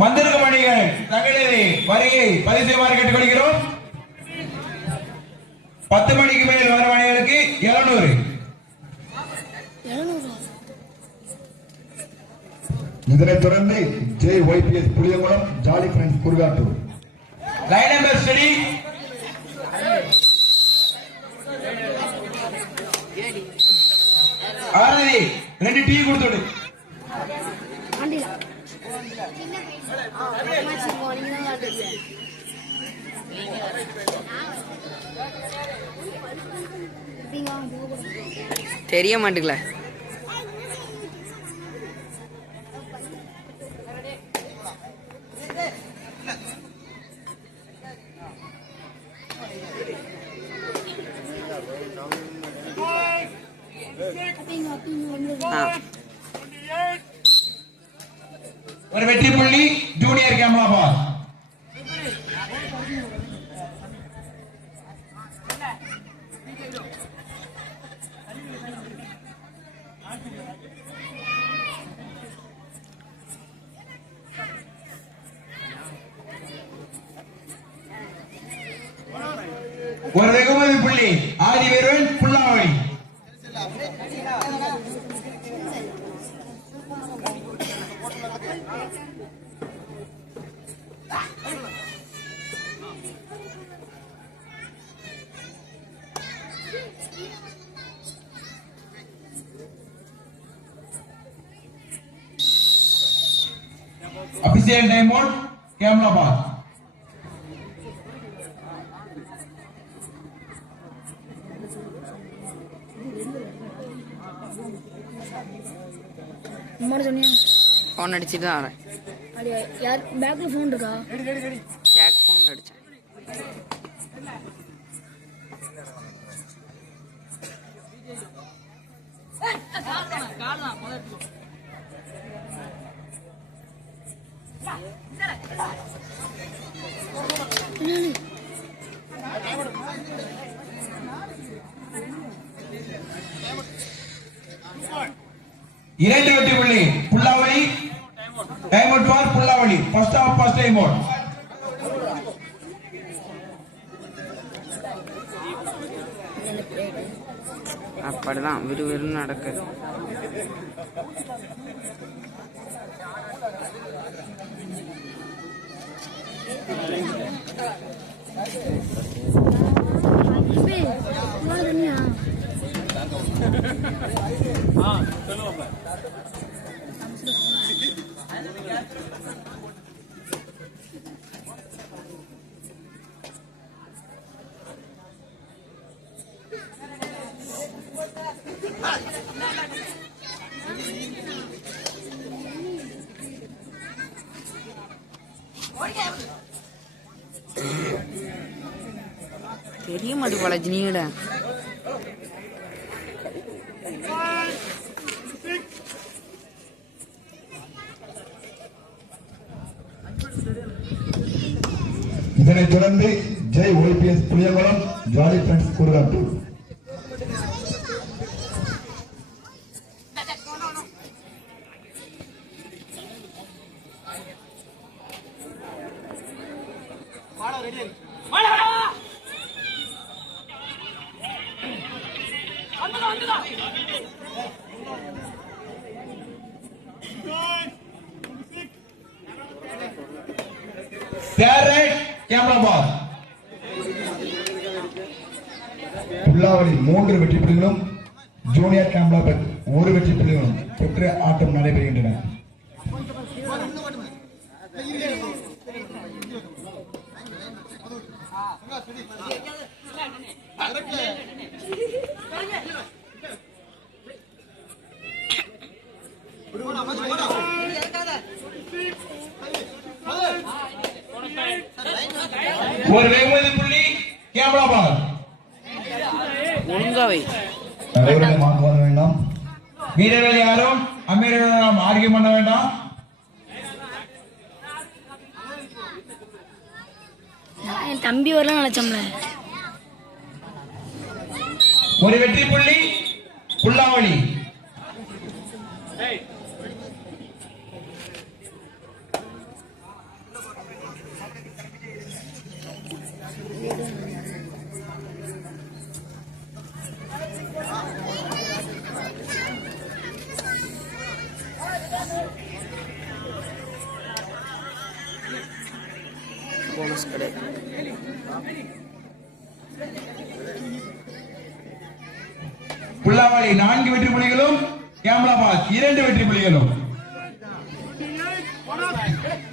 வந்திருக்கும் அணிகள் தங்களது வருகை பதிவு செய்யுமாறு கேட்டுக்கொள்கிறோம். 10 மணிக்கு மேல் வரும் அணிகளுக்கு 700. இதனைத் தொடர்ந்து JYPS Puliyankulam jolly friends Gurukattur. Line number study. Aarthi 2 tea கொடுத்துடு. தெரிய மாட்டேங்கல. ஒரு வெற்றி புள்ளி ஜூனியர் கேமராபாத். ஒரு வெகுமதி புள்ளி ஆதி வீரன் Pullavali. Official time out, Kamlabad. Phone அடிச்சிட்டு தான் வரேன். யார் பேக்ல ஃபோன் இருக்கா? ஜாக் ஃபோன்ல அடிச்சேன். இரண்டு வெற்றி புள்ளி Pullavali. Time out for Pullavali. First of first time out. அப்படிதான் விறுவிறுன்னு நடக்குது. தெரிய மாட்டேங்குது பாலாஜி நீட. இதனைத் தொடர்ந்து JYPS Puliyankulam jolly friends குருகாட்டூர். Pullavali 3 வெற்றி புள்ளிகளும் ஜூனியர் கேம்லாபத் 1 வெற்றி புள்ளிகளும் பெற்று ஆட்டம் நடைபெறுகின்றன. ஒரு வெகுமதி புள்ளி கேமராபாத். ஒழுங்காவை வாக்குவாதம் வேண்டாம். வீரர்கள் யாரும் அமீரர்கள் ஆர்கியூ பண்ண வேண்டாம். என் தம்பி வரலாம் நினைச்சோம்ல. ஒரு வெற்றி புள்ளி புல்லாவளி. யூஸ் கிடையாது. புல்லாவளி 4 வெற்றி புள்ளிகளும், கேமலாபாத் 2 வெற்றி புள்ளிகளும்.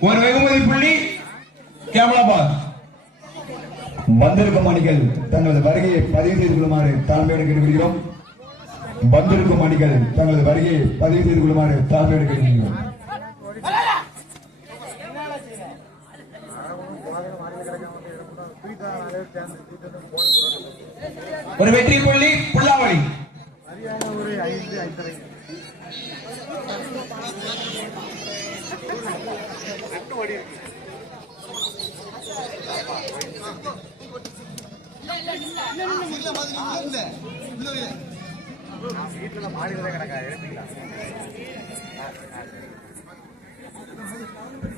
ஒரு வெகுமதி புள்ளி கேமலாபாத். வந்திருக்கும் அணிகள் தங்களது வருகையை பதிவு செய்து கொள்ளுமாறு தாழ்மையோடு கேட்டுக்கொள்கிறோம். வந்திருக்கும் அணிகள் தங்களது வருகையை பதிவு செய்து கொள்ளுமாறு தாழ்மையோடு கேட்டுக்கொள்கிறோம். ஒரு வெற்றி புள்ளி புல்லாவளி.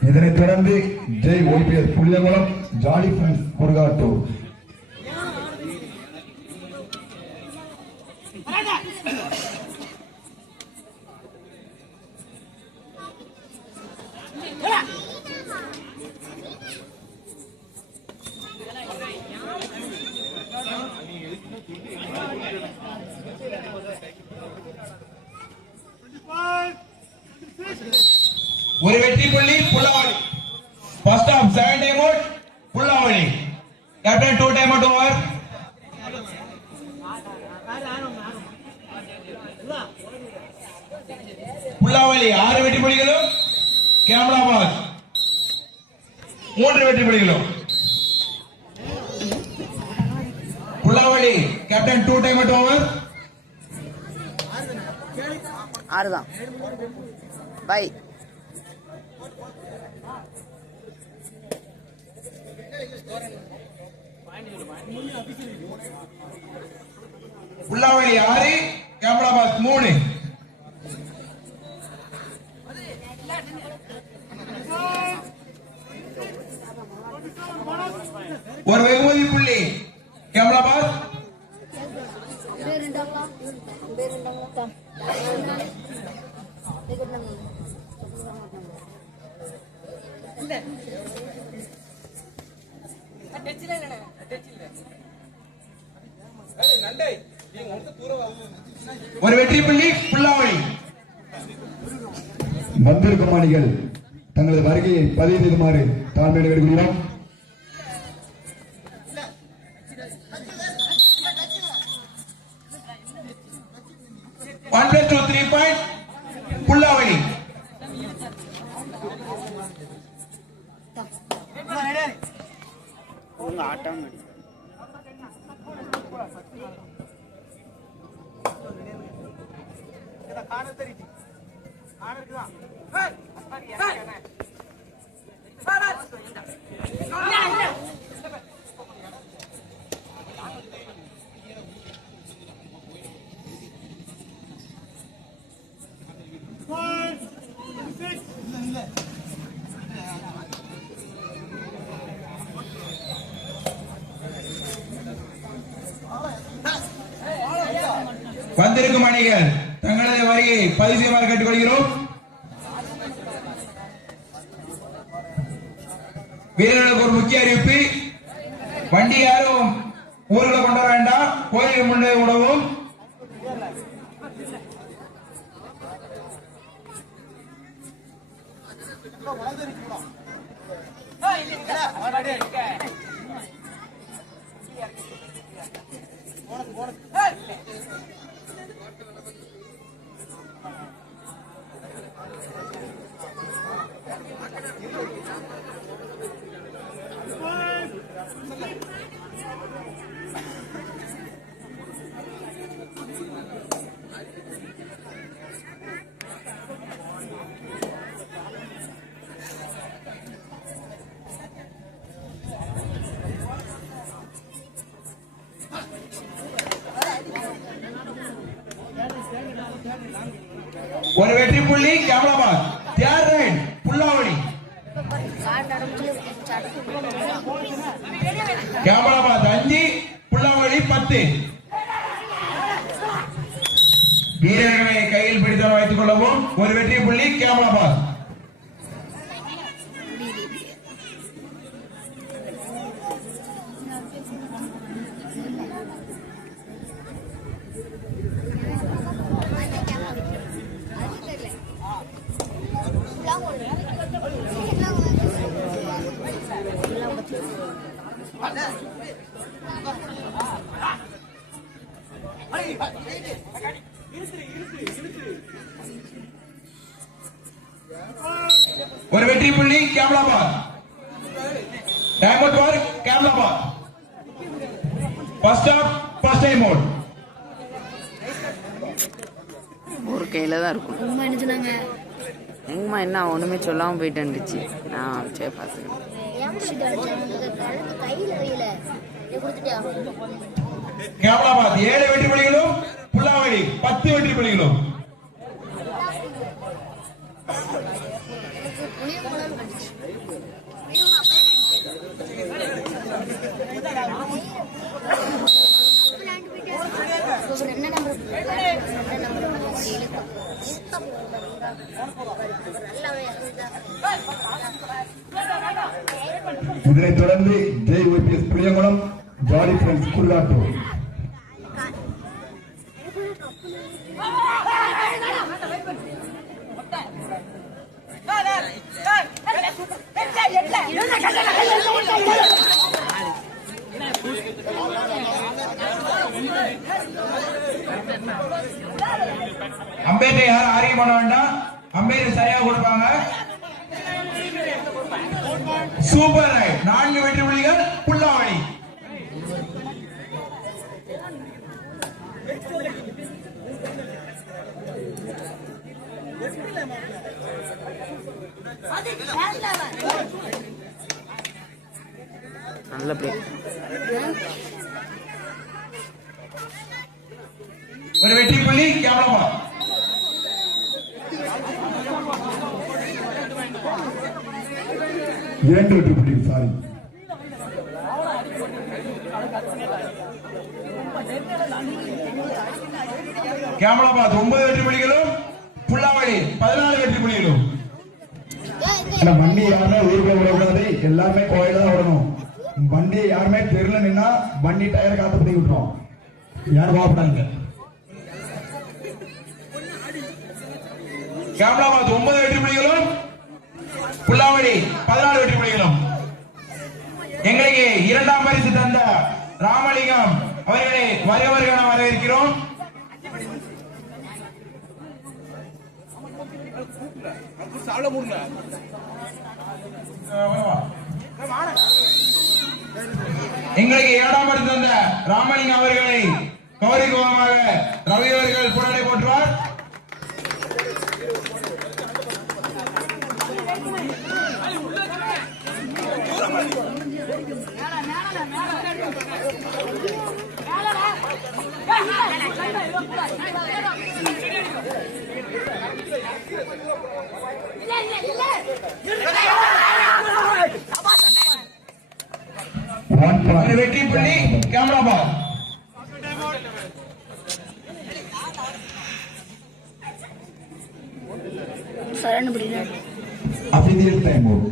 இதனைத் தொடர்ந்து Jai OPS Puliyankulam jolly friends Murugattur. ஒரு வெற்றி புள்ளி Pullavali. First of 7 time out Pullavali. Captain 2 time out over. Pullavali 6 வெற்றி புள்ளிகளும், கேமலாபாத் 3 வெற்றி புள்ளிகளும். Pullavali captain 2 time out over. 6 தான். பை. புல்லாவளி 6, கேமலாபாத் 3. ஒரு வெகுமதி புள்ளி கேமலாபாத். ஒரு வெற்றி புள்ளி புல்லாவளி. வந்திருக்கும் அணிகள் தங்களது வருகையை பதிவு செய்யுமாறு தாழ்மையோடு கேட்டுக்கொள்கிறோம். One plus 2 3 point Pullavali. உங்க ஆட்டம் வந்திருக்கும் அணிகள் தங்களது வருகையை பதிவு செய்யுமாறு கேட்டுக்கொள்கிறோம். வீரர்களுக்கு ஒரு முக்கிய அறிவிப்பு. வண்டி யாரும் ஊர்களை கொண்டு வர வேண்டாம், கோயிலுக்கு முன்னே விடவும். ஒரு வெற்றி புள்ளி கேமலாபாத். Third right Pullavali. கேமலாபாத் 5, புல்லாவளி 10. வீரர்களை கையில் பிடித்தால் வைத்துக் கொள்ளவும். ஒரு வெற்றி புள்ளி கேமலாபாத். ஒரு வெற்றி புள்ளி Kamalabad. Time out for Kamalabad. First of first time out. ஒரு கையில தான் இருக்கும். அம்மா என்ன சொன்னாங்க? எங்கம்மா என்ன ஒண்ணுமே சொல்லாம போயிட்டு இருந்துச்சு. நான் சரி பார்த்துக்கிறேன். கேமலாபாத் 7 வெற்றி புள்ளிகளும் புல்லாவடி 10 வெற்றி புள்ளிகளும். இதனைத் தொடர்ந்து JYPS Puliyankulam jolly friends Gurukattur. Ambedkar யாரும் ஆரியம் பண்ண வேண்டாம். அம்பேத்கர் சரியா கொடுப்பாங்க. Super right. 4 வெற்றி புள்ளிகள் புல்லாவடி. நல்ல பிளே. ஒரு வெற்றி புள்ளி கேமலாபாத். இரண்டு வெற்றி புள்ளி. சாரி, கேமலாபாத் 9 வெற்றி புள்ளிகளும் புல்லாவடி 14 வெற்றி புள்ளிகளும். வண்டி யாருமே ஊருக்கு விடக்கூடாது, எல்லாமே கோயில தான் விடணும். வண்டி யாருமே தெருல நின்னா வண்டி டயர் காத்து பண்ணி விட்டுரும். யாரும் வாப்பிட்டாங்க. கேமலாபாத் 9 வெற்றி புள்ளிகளும் புல்லாவடி 14 வெற்றி புள்ளிகளும். எங்களுக்கு 2ஆம் பரிசு தந்த ராமலிங்கம் அவர்களை வருக வரவேற்கிறோம். எங்களுக்கு 7ஆம் பரிசு தந்த ராமலிங்கம் அவர்களை கௌரவமாக ரவி அவர்கள் புனலை போற்றுவார். வெற்றி புள்ளி கேமலாபாத். சரண புரியல. அபிதியல் டைம் அவுட்.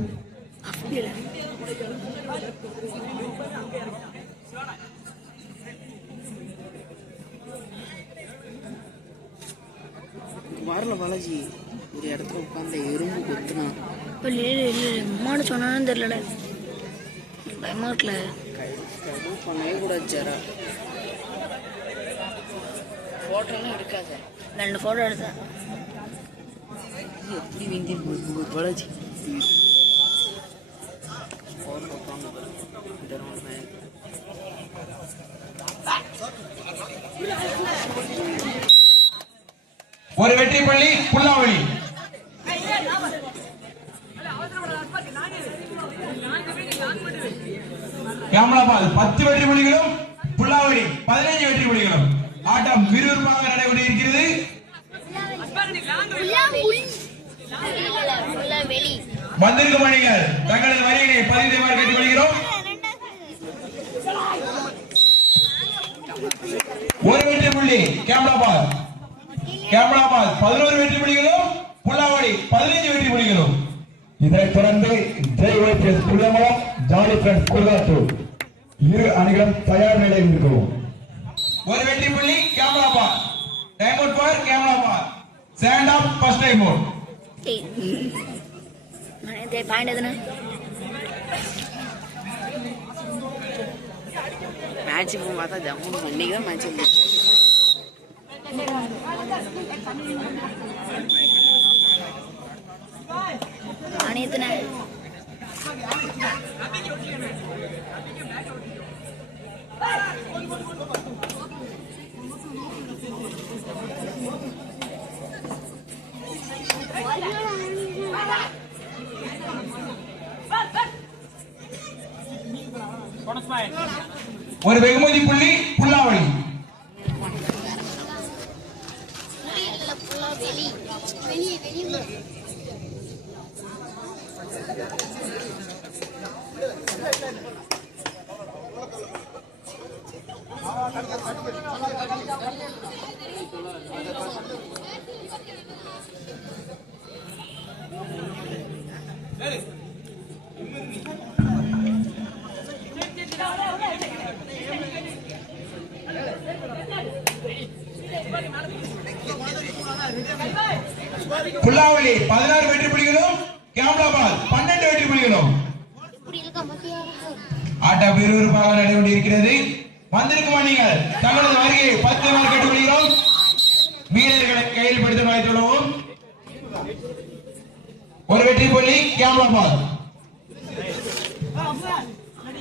வரல பாலாஜி ஒரு இடத்துல உட்காந்து எறும்பு கொத்துனா. அம்மானு சொன்னான்னு தெரியல. பயமா இருக்கல. பண்ணவே கூடாது ஜரா. போட்டோலாம் எடுக்காத. 2 போட்டோ எடுத்தேன். எப்படி வெந்திருக்கு பாலாஜி. ஒரு வெற்றி புள்ளி புல்லாவடி. கேமலாபாத் 10 வெற்றி புள்ளிகளும் புல்லாவடி 15 வெற்றி புள்ளிகளும். ஆட்டம் விறுவிறுப்பாக நடைபெற்று இருக்கிறது. வந்திருக்கும் அணிகள் தங்களது வரியினை பதிவு செய்யுமாறு கேட்டுக்கொள்கிறோம். ஒரு வெற்றி புள்ளி கேமலாபாத். 11 வெற்றி புள்ளிகளும் புல்லாவடி 15 வெற்றி புள்ளிகளும். இதனைத் தொடர்ந்து JYPS Puliyankulam jolly friends Gurukattur இரு அணிகளும் தயார் நிலையில் இருக்கிறோம். ஒரு வெற்றி புள்ளி Kamalabad. Time out for Kamalabad. Stand up first time out. Point எதுனா மேட்ச் இப்போ பார்த்தா ஜம்மு இன்னைக்கு தான் மேட்ச் நேத்துனே ஒரு வெகுமதி புள்ளி புல்லாவளி. புல்லாவளி 16 வெற்றி புள்ளிகளும், கேமராபாத் 12 வெற்றி புள்ளிகளும். ஆட்டம் விறுவிறுப்பாக நடைபெற்றிருக்கிறது. வந்திருக்கும் அணிகள் தங்களது வருகையை 10 நாள் கேட்டுக்கொள்கிறோம். வீரர்களை கையில் பிடித்து நுழைத்துள்ளோம். ஒரு வெற்றி புள்ளி கேமராபாத்.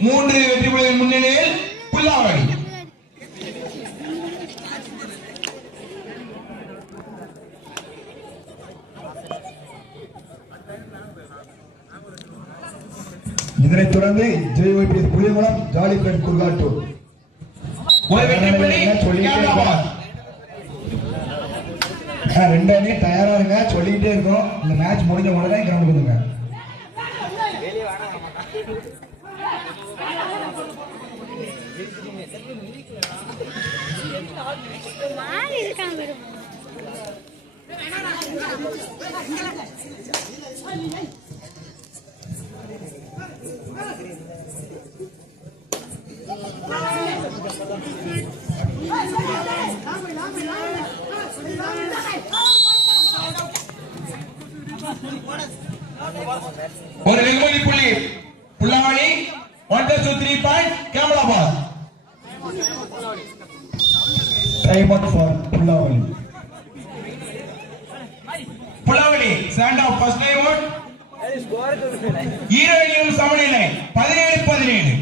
3 வெற்றி புள்ளிகள் முன்னிலையில் புல்லாவளி. இதனைத் தொடர்ந்து JYPS புலியகுளம் ஜாலிபேட் குர்காட்டூர். ஒரு வெற்றி புள்ளி கேமராபாத். 2 அணி தயாரா இருங்க, சொல்லிக்கிட்டே இருக்கோம். இந்த மேட்ச் முடிஞ்ச உடனே கிரவுண்ட் வந்துங்க. ஒரு வெகுமதி புள்ளி Pullavali. 1+2 point Kamalabad. Time out for Pullavali. Pullavali stand off first time out. இரு அணியும் சமநிலை 17-17.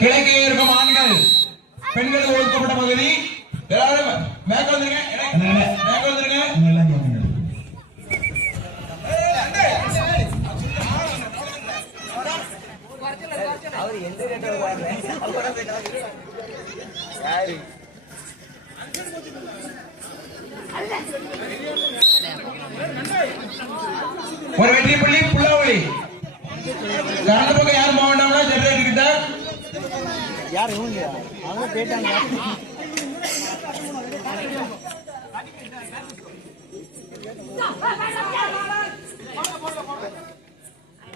கிழக்கே இருக்கும் ஆண்கள் பெண்களுக்கு ஒதுக்கப்பட்ட பகுதி. எல்லாரும் மேக்க வந்துருங்க, மேக்க வந்துருங்க. ஒரு வெற்றி புள்ளி புல்லாவளி. அந்த பக்கம் யாரும் போக வேண்டாம்னா ஜெனரேட்டர் கிட்ட யார் இவங்க அவங்க போயிட்டாங்க.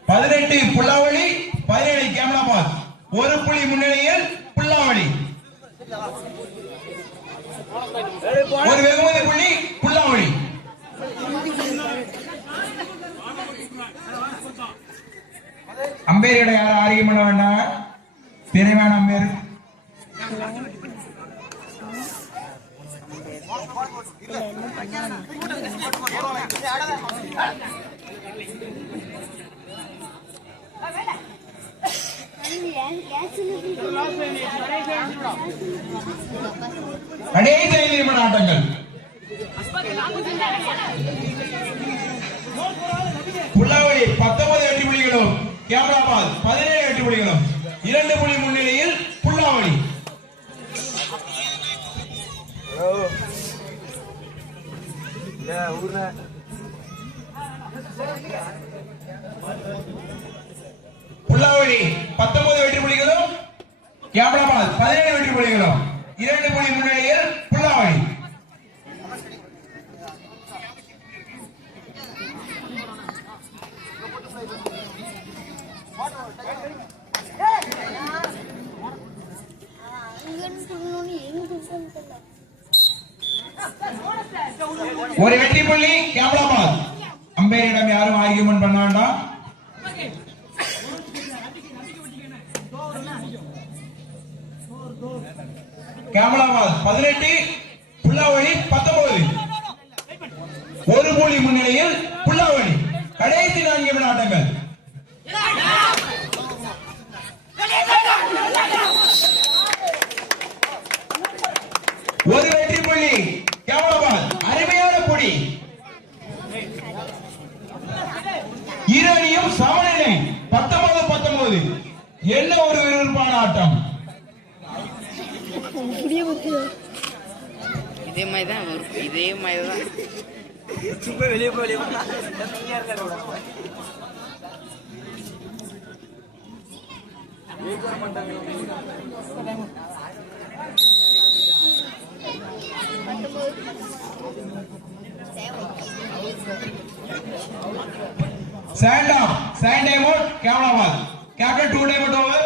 பதினெட்டு புல்லாவளி, 17 கேமராபாத். ஒரு புள்ளி முன்னிலையில் புல்லாவளி. ஒரு வெகுமதி புள்ளி புல்லாவளி. அம்பேரியோட யாரும் ஆரோக்கியம் பண்ண வேண்டாம், திரைவான அம்பேர். கடைசி 5 நிமிட ஆட்டங்கள். புல்லாவளி 19 வெற்றி புள்ளிகளும், கேமராபாத் 17 வெற்றி புள்ளிகளும். 2 புள்ளி முன்னிலையில் புல்லாவளி. புல்லாவளி 19 வெற்றி புள்ளிகளும், கேமராபாத் 17 வெற்றி புள்ளிகளும். 2 புள்ளி முன்னிலையில் புல்லாவளி. ஒரு வெற்றி புள்ளி கேமராபாத். அம்பேரிடம் யாரும் ஆர்கியூமெண்ட் பண்ண வேண்டாம். கேமலாபாத் 18, புல்லாவளி 19. ஒரு புள்ளி முன்னிலையில் புல்லாவளி. கடைசி 4 நிமிட ஆட்டங்கள். ஒரு வெற்றி புள்ளி கேமலாபாத். அருமையான புடி. இரு அணியும் சமநிலை 19-19. என்ன ஒரு விறுவிறுப்பான ஆட்டம். இதே மாதிரி தான் இதே மாதிரி தான். வெளியே போய் Sand off. Sand time out. Kamalabath. Captain 2 time out over.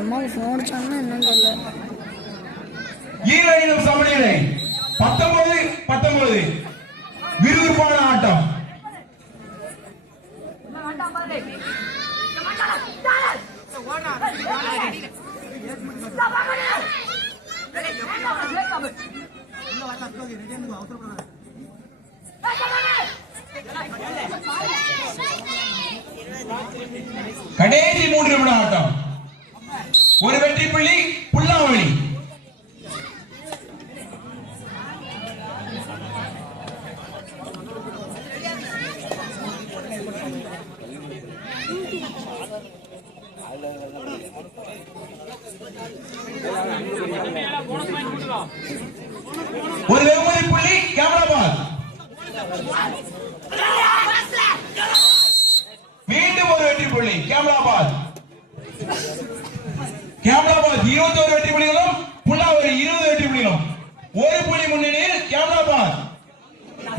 அம்மா ஃபோன் அடிச்சாங்கன்னா என்னன்னு தெரியல. இரு அணியும் சமநிலை 19-19. விறுவிறுப்பான ஆட்டம். கடைசி 3 நிமிட ஆட்டம். ஒரு வெற்றி புள்ளி புல்லாவளி. ஒரு வெகுமதி புள்ளி கேமலாபாத். மீண்டும் ஒரு வெற்றி புள்ளி கேமலாபாத். கேமலாபாத் 21 வெற்றி புள்ளிகளும் புல்லாவளி 20 வெற்றி புள்ளிகளும். ஒரு புள்ளி முன்னிலையில் கேமலாபாத்.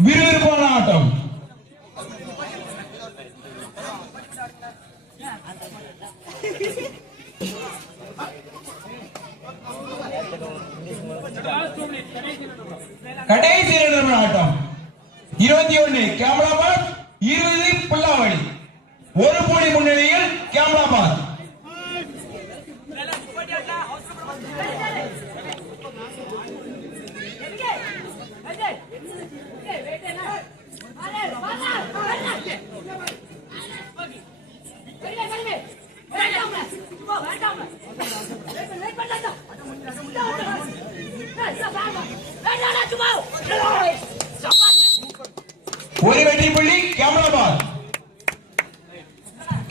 விறுவிறுப்பான ஆட்டம். கடைசி 2 நிமிட ஆட்டம். 21 கேமலாபாத், 20 புல்லாவளி. ஒரு புள்ளி முன்னிலையில் கேமலாபாத். ஒரு வெற்றி புள்ளி கேமலாபாத்.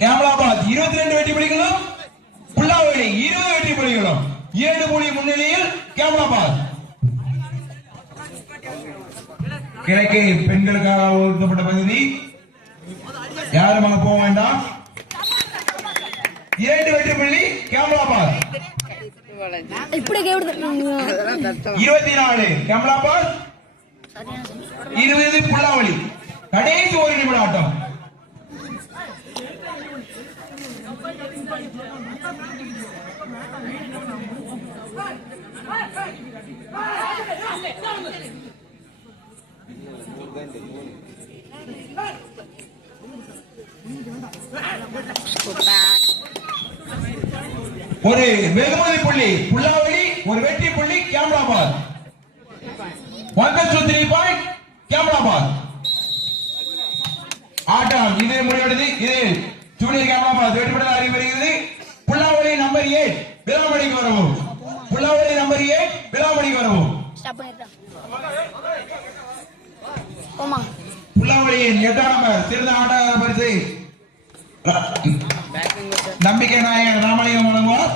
கேமலாபாத் 22 வெற்றி புள்ளிகளும் புல்லாவளி 20 வெற்றி புள்ளிகளும். 7 புள்ளி முன்னிலையில் கேமலாபாத். கிழக்கே பெண்களுக்காக ஒதுக்கப்பட்ட பகுதி. யாரும் அங்க போக வேண்டாம். 2 வெற்றி புள்ளி கேமலாபாத். இப்படி கேவிடுது 24 கேமலாபாத், 20 புல்லாவளி. கடைசி 1 நிமிட ஆட்டம். ஒரு வெகுமதி புள்ளி புல்லாவளி, ஒரு வெற்றி புள்ளி கேமலாபாத். 1+3 பாயிண்ட் கேமலாபாத். ஆட்டம் இது முடிவடைந்தது. இதில் ஜூனியர் கேமலாபாத் வெற்றி பெற்ற அறிவிக்கிறது. புல்லாவளி நம்பர் 8 விளாமணிக்கு வரவும். புல்லாவளி நம்பர் 8 விளாமணிக்கு வரவும். புல்லாவளியின் 8ஆம் நம்பர் சிறந்த ஆட்ட பரிசு நம்பிக்கை நாயகர் ராமலிங்கம் வழங்குவார்.